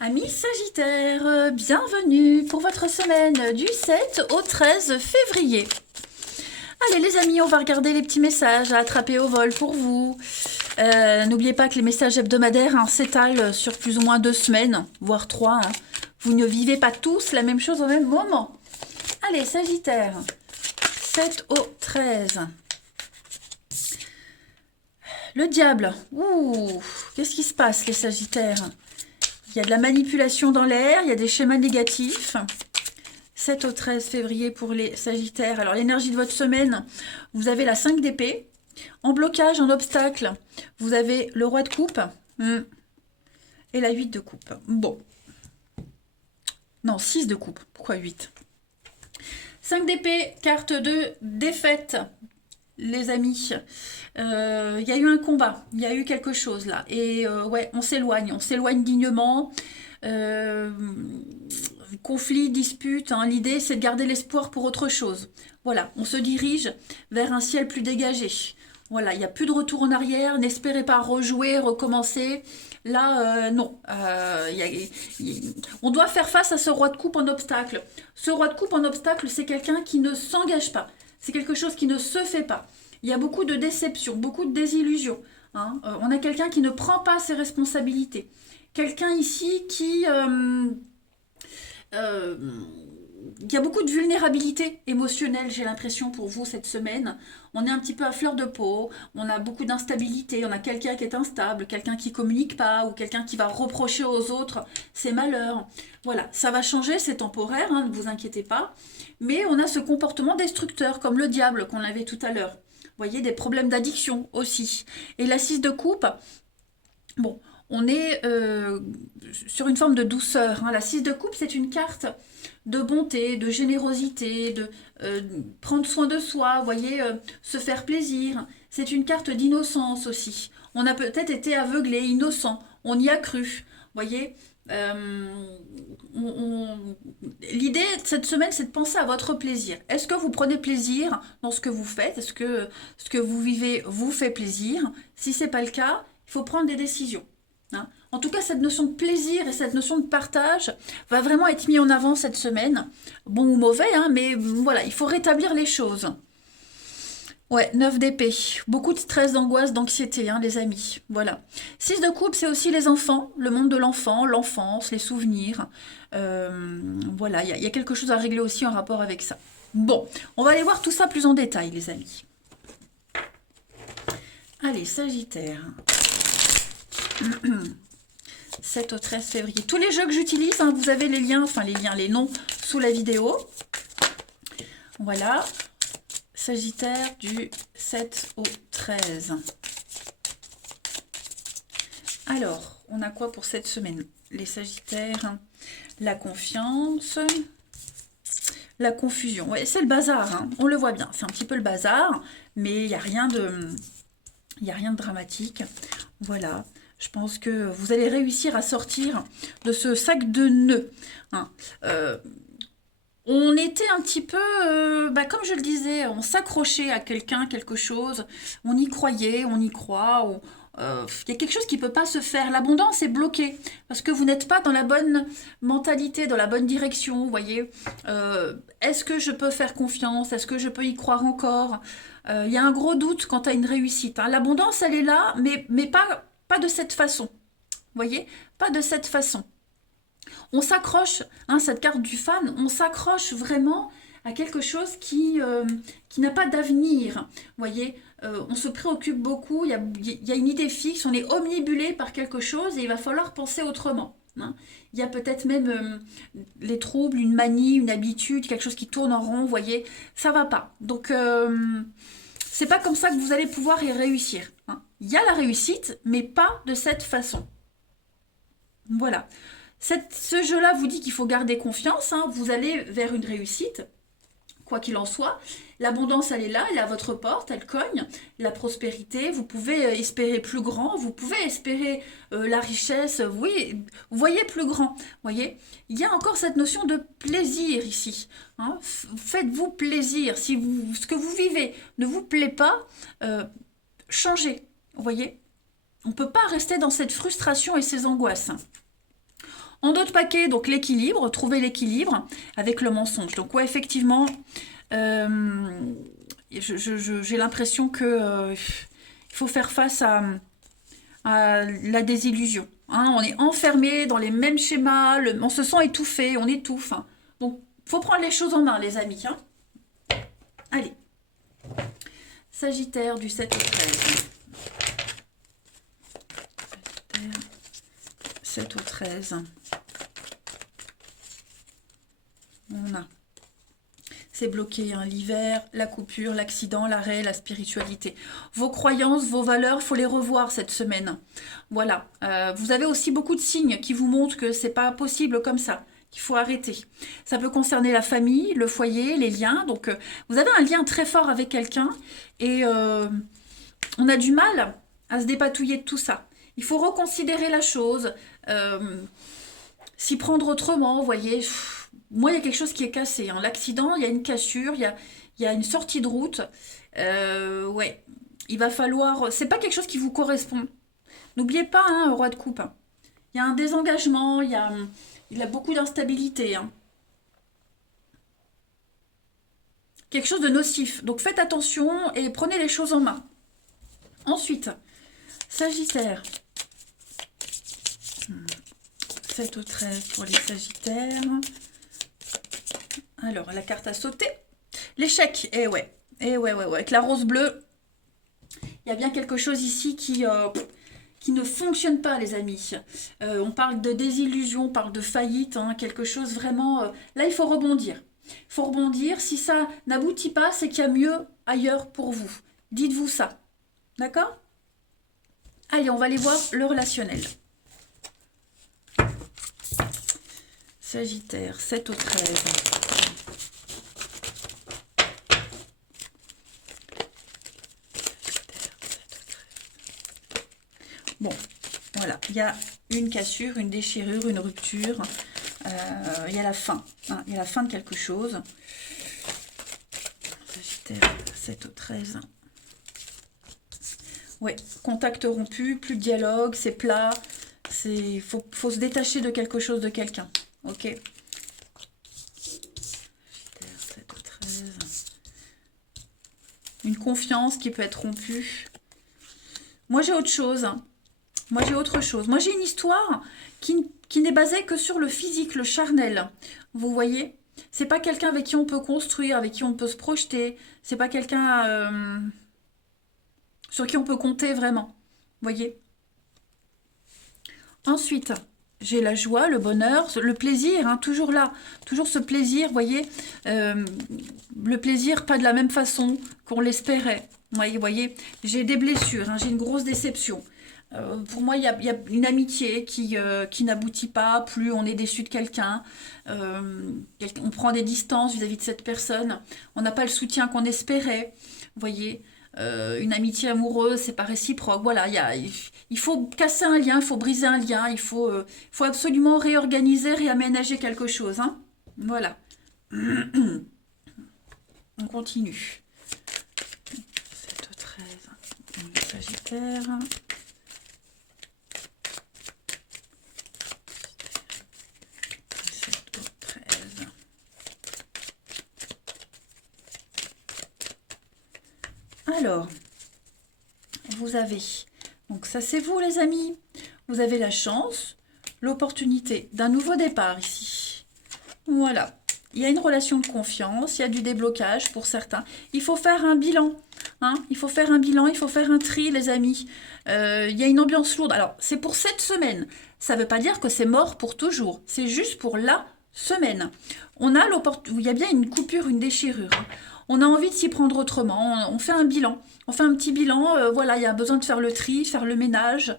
Amis Sagittaires, bienvenue pour votre semaine du 7 au 13 février. Allez les amis, on va regarder les petits messages à attraper au vol pour vous. N'oubliez pas que les messages hebdomadaires s'étalent sur plus ou moins 2 semaines, voire 3. Vous ne vivez pas tous la même chose au même moment. Allez Sagittaire, 7 au 13. Le diable, ouh, qu'est-ce qui se passe les Sagittaires? Il y a de la manipulation dans l'air, il y a des schémas négatifs. 7 au 13 février pour les Sagittaires. Alors l'énergie de votre semaine, vous avez la 5 d'épée. En blocage, en obstacle, vous avez le roi de coupe et la 8 de coupe. Bon. Non, 6 de coupe. Pourquoi 8? 5 d'épée, carte de défaite. Les amis, il y a eu un combat, il y a eu quelque chose là. Et ouais, on s'éloigne dignement. Conflit, dispute, l'idée c'est de garder l'espoir pour autre chose. Voilà, on se dirige vers un ciel plus dégagé. Voilà, il n'y a plus de retour en arrière, n'espérez pas rejouer, recommencer. Là, non. On doit faire face à ce roi de coupe en obstacle. Ce roi de coupe en obstacle, c'est quelqu'un qui ne s'engage pas. C'est quelque chose qui ne se fait pas. Il y a beaucoup de déceptions, beaucoup de désillusions. On a quelqu'un qui ne prend pas ses responsabilités. Quelqu'un ici qui... il y a beaucoup de vulnérabilité émotionnelle, j'ai l'impression, pour vous cette semaine. On est un petit peu à fleur de peau, on a beaucoup d'instabilité, on a quelqu'un qui est instable, quelqu'un qui communique pas, ou quelqu'un qui va reprocher aux autres ses malheurs. Voilà, ça va changer, c'est temporaire, ne vous inquiétez pas. Mais on a ce comportement destructeur, comme le diable qu'on avait tout à l'heure. Vous voyez, des problèmes d'addiction aussi. Et la 6 de coupe, bon, on est sur une forme de douceur. La 6 de coupe, c'est une carte de bonté, de générosité, de prendre soin de soi, vous voyez, se faire plaisir. C'est une carte d'innocence aussi. On a peut-être été aveuglé, innocent, on y a cru, vous voyez. L'idée de cette semaine, c'est de penser à votre plaisir. Est-ce que vous prenez plaisir dans ce que vous faites? Est-ce que ce que vous vivez vous fait plaisir? Si ce n'est pas le cas, il faut prendre des décisions. En tout cas, cette notion de plaisir et cette notion de partage va vraiment être mise en avant cette semaine. Bon ou mauvais, mais voilà, il faut rétablir les choses. Ouais, 9 d'épée. Beaucoup de stress, d'angoisse, d'anxiété, les amis. Voilà. 6 de coupe, c'est aussi les enfants, le monde de l'enfant, l'enfance, les souvenirs. Voilà, il y a quelque chose à régler aussi en rapport avec ça. Bon, on va aller voir tout ça plus en détail, les amis. Allez, Sagittaire. 7 au 13 février. Tous les jeux que j'utilise, vous avez les liens, les noms sous la vidéo. Voilà. Sagittaire du 7 au 13. Alors, on a quoi pour cette semaine? Les Sagittaires, la confiance, la confusion. Ouais, c'est le bazar, on le voit bien. C'est un petit peu le bazar, mais il n'y a rien de dramatique. Voilà. Je pense que vous allez réussir à sortir de ce sac de nœuds. On était un petit peu, comme je le disais, on s'accrochait à quelqu'un, quelque chose. On y croyait, on y croit. Il y a quelque chose qui ne peut pas se faire. L'abondance est bloquée parce que vous n'êtes pas dans la bonne mentalité, dans la bonne direction. Vous voyez, est-ce que je peux faire confiance? Est-ce que je peux y croire encore? Il y a un gros doute quant à une réussite. L'abondance, elle est là, mais pas de cette façon. Vous voyez, pas de cette façon. On s'accroche, cette carte du fan, on s'accroche vraiment à quelque chose qui n'a pas d'avenir. Vous voyez, on se préoccupe beaucoup, il y a une idée fixe, on est omnibulé par quelque chose et il va falloir penser autrement. Il y a peut-être même les troubles, une manie, une habitude, quelque chose qui tourne en rond, vous voyez, ça va pas. Donc, c'est pas comme ça que vous allez pouvoir y réussir. Il y a la réussite, mais pas de cette façon. Voilà. Ce jeu-là vous dit qu'il faut garder confiance, vous allez vers une réussite, quoi qu'il en soit. L'abondance, elle est là, elle est à votre porte, elle cogne. La prospérité, vous pouvez espérer plus grand, vous pouvez espérer la richesse, oui, vous voyez plus grand. Voyez, il y a encore cette notion de plaisir ici. Faites-vous plaisir. Si ce que vous vivez ne vous plaît pas, changez. Vous voyez, on ne peut pas rester dans cette frustration et ces angoisses. En d'autres paquets, donc l'équilibre, trouver l'équilibre avec le mensonge. Donc ouais, effectivement, euh, j'ai l'impression que il faut faire face à la désillusion. Hein. On est enfermé dans les mêmes schémas, on se sent étouffé, on étouffe. Hein. Donc, faut prendre les choses en main, les amis. Hein. Allez. Sagittaire du 7 au 13. Sagittaire, 7 au 13. On a. C'est bloqué, hein, l'hiver, la coupure, l'accident, l'arrêt, la spiritualité. Vos croyances, vos valeurs, il faut les revoir cette semaine. Voilà. Vous avez aussi beaucoup de signes qui vous montrent que c'est pas possible comme ça, qu'il faut arrêter. Ça peut concerner la famille, le foyer, les liens. Donc, vous avez un lien très fort avec quelqu'un et on a du mal à se dépatouiller de tout ça. Il faut reconsidérer la chose, s'y prendre autrement, vous voyez. Moi, il y a quelque chose qui est cassé. Hein. L'accident, il y a une cassure, il y a une sortie de route. Ouais, il va falloir... C'est pas quelque chose qui vous correspond. N'oubliez pas, hein, roi de coupe. Hein. Il y a un désengagement, il y a beaucoup d'instabilité. Hein. Quelque chose de nocif. Donc faites attention et prenez les choses en main. Ensuite, Sagittaire. 7 au 13 pour les Sagittaires. Alors, la carte à sauter. L'échec. Eh ouais. Eh ouais, ouais, ouais. Avec la rose bleue, il y a bien quelque chose ici qui ne fonctionne pas, les amis. On parle de désillusion, on parle de faillite, hein, quelque chose vraiment... là, il faut rebondir. Il faut rebondir. Si ça n'aboutit pas, c'est qu'il y a mieux ailleurs pour vous. Dites-vous ça. D'accord? Allez, on va aller voir le relationnel. Sagittaire, 7 au 13. Bon, voilà, il y a une cassure, une déchirure, une rupture. Il y a la fin. Hein, il y a la fin de quelque chose. Sagittaire, 7 au 13. Ouais, contact rompu, plus de dialogue, c'est plat. Faut se détacher de quelque chose, de quelqu'un. Ok. Sagittaire, 7 au 13. Une confiance qui peut être rompue. Moi, j'ai autre chose. Hein. Moi, j'ai autre chose. Moi, j'ai une histoire qui n'est basée que sur le physique, le charnel. Vous voyez? C'est pas quelqu'un avec qui on peut construire, avec qui on peut se projeter. C'est pas quelqu'un sur qui on peut compter vraiment. Vous voyez? Ensuite, j'ai la joie, le bonheur, le plaisir, hein, toujours là. Toujours ce plaisir, vous voyez? Le plaisir, pas de la même façon qu'on l'espérait. Vous voyez, j'ai des blessures, hein, j'ai une grosse déception. Pour moi, il y a une amitié qui n'aboutit pas, plus on est déçu de quelqu'un, on prend des distances vis-à-vis de cette personne, on n'a pas le soutien qu'on espérait, vous voyez, une amitié amoureuse, c'est pas réciproque, voilà, il faut casser un lien, il faut briser un lien, il faut absolument réorganiser, réaménager quelque chose, hein. Voilà. On continue. 7 au 13, Sagittaire. 7 au 13. Alors, vous avez, donc ça c'est vous les amis, vous avez la chance, l'opportunité d'un nouveau départ ici. Voilà, il y a une relation de confiance, il y a du déblocage pour certains. Il faut faire un bilan, hein, il faut faire un bilan, il faut faire un tri les amis. Il y a une ambiance lourde, alors c'est pour cette semaine, ça ne veut pas dire que c'est mort pour toujours, c'est juste pour la semaine. On a il y a bien une coupure, une déchirure. Hein. On a envie de s'y prendre autrement, on fait un bilan. On fait un petit bilan, voilà, il y a besoin de faire le tri, faire le ménage,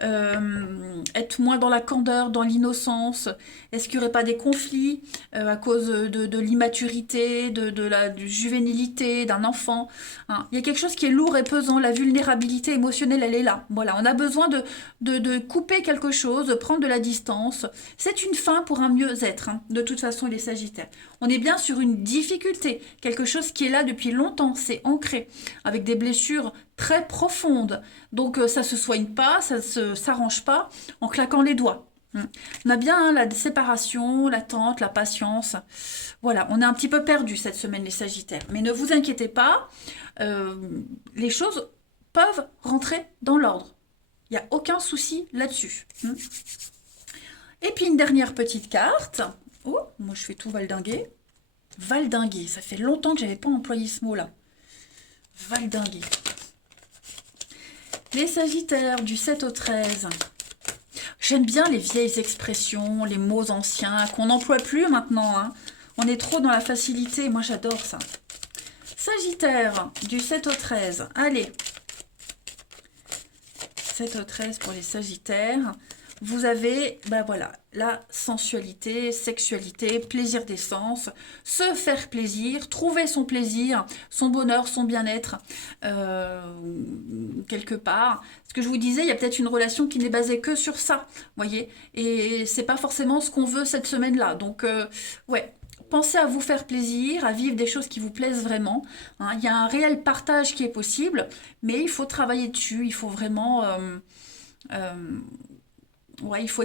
être moins dans la candeur, dans l'innocence. Est-ce qu'il n'y aurait pas des conflits à cause de l'immaturité, de la juvénilité d'un enfant, hein. Il y a quelque chose qui est lourd et pesant, la vulnérabilité émotionnelle, elle est là. Voilà, on a besoin de couper quelque chose, de prendre de la distance. C'est une fin pour un mieux-être, hein, de toute façon, les Sagittaires. On est bien sur une difficulté, quelque chose qui est là depuis longtemps, c'est ancré, avec des blessures très profondes. Donc ça se soigne pas, ça se s'arrange pas en claquant les doigts. On a bien hein, la séparation, l'attente, la patience. Voilà, on est un petit peu perdu cette semaine, les Sagittaires. Mais ne vous inquiétez pas, euh, les choses peuvent rentrer dans l'ordre. Il n'y a aucun souci là-dessus. Et puis une dernière petite carte. Oh, moi je fais tout valdinguer. Valdinguer, ça fait longtemps que j'avais pas employé ce mot-là. Valdinguer. Les Sagittaires du 7 au 13. J'aime bien les vieilles expressions, les mots anciens qu'on n'emploie plus maintenant. Hein. On est trop dans la facilité. Moi, j'adore ça. Sagittaire, du 7 au 13. Allez. 7 au 13 pour les Sagittaires. Vous avez, ben voilà, la sensualité, sexualité, plaisir des sens, se faire plaisir, trouver son plaisir, son bonheur, son bien-être, quelque part. Ce que je vous disais, il y a peut-être une relation qui n'est basée que sur ça, voyez, et c'est pas forcément ce qu'on veut cette semaine-là. Donc, ouais. Pensez à vous faire plaisir, à vivre des choses qui vous plaisent vraiment. Hein. Il y a un réel partage qui est possible, mais il faut travailler dessus, il faut vraiment... ouais, il faut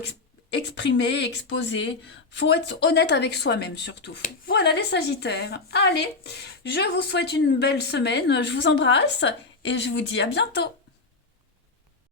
exprimer, exposer. Faut être honnête avec soi-même surtout. Voilà les Sagittaires. Allez, je vous souhaite une belle semaine. Je vous embrasse et je vous dis à bientôt.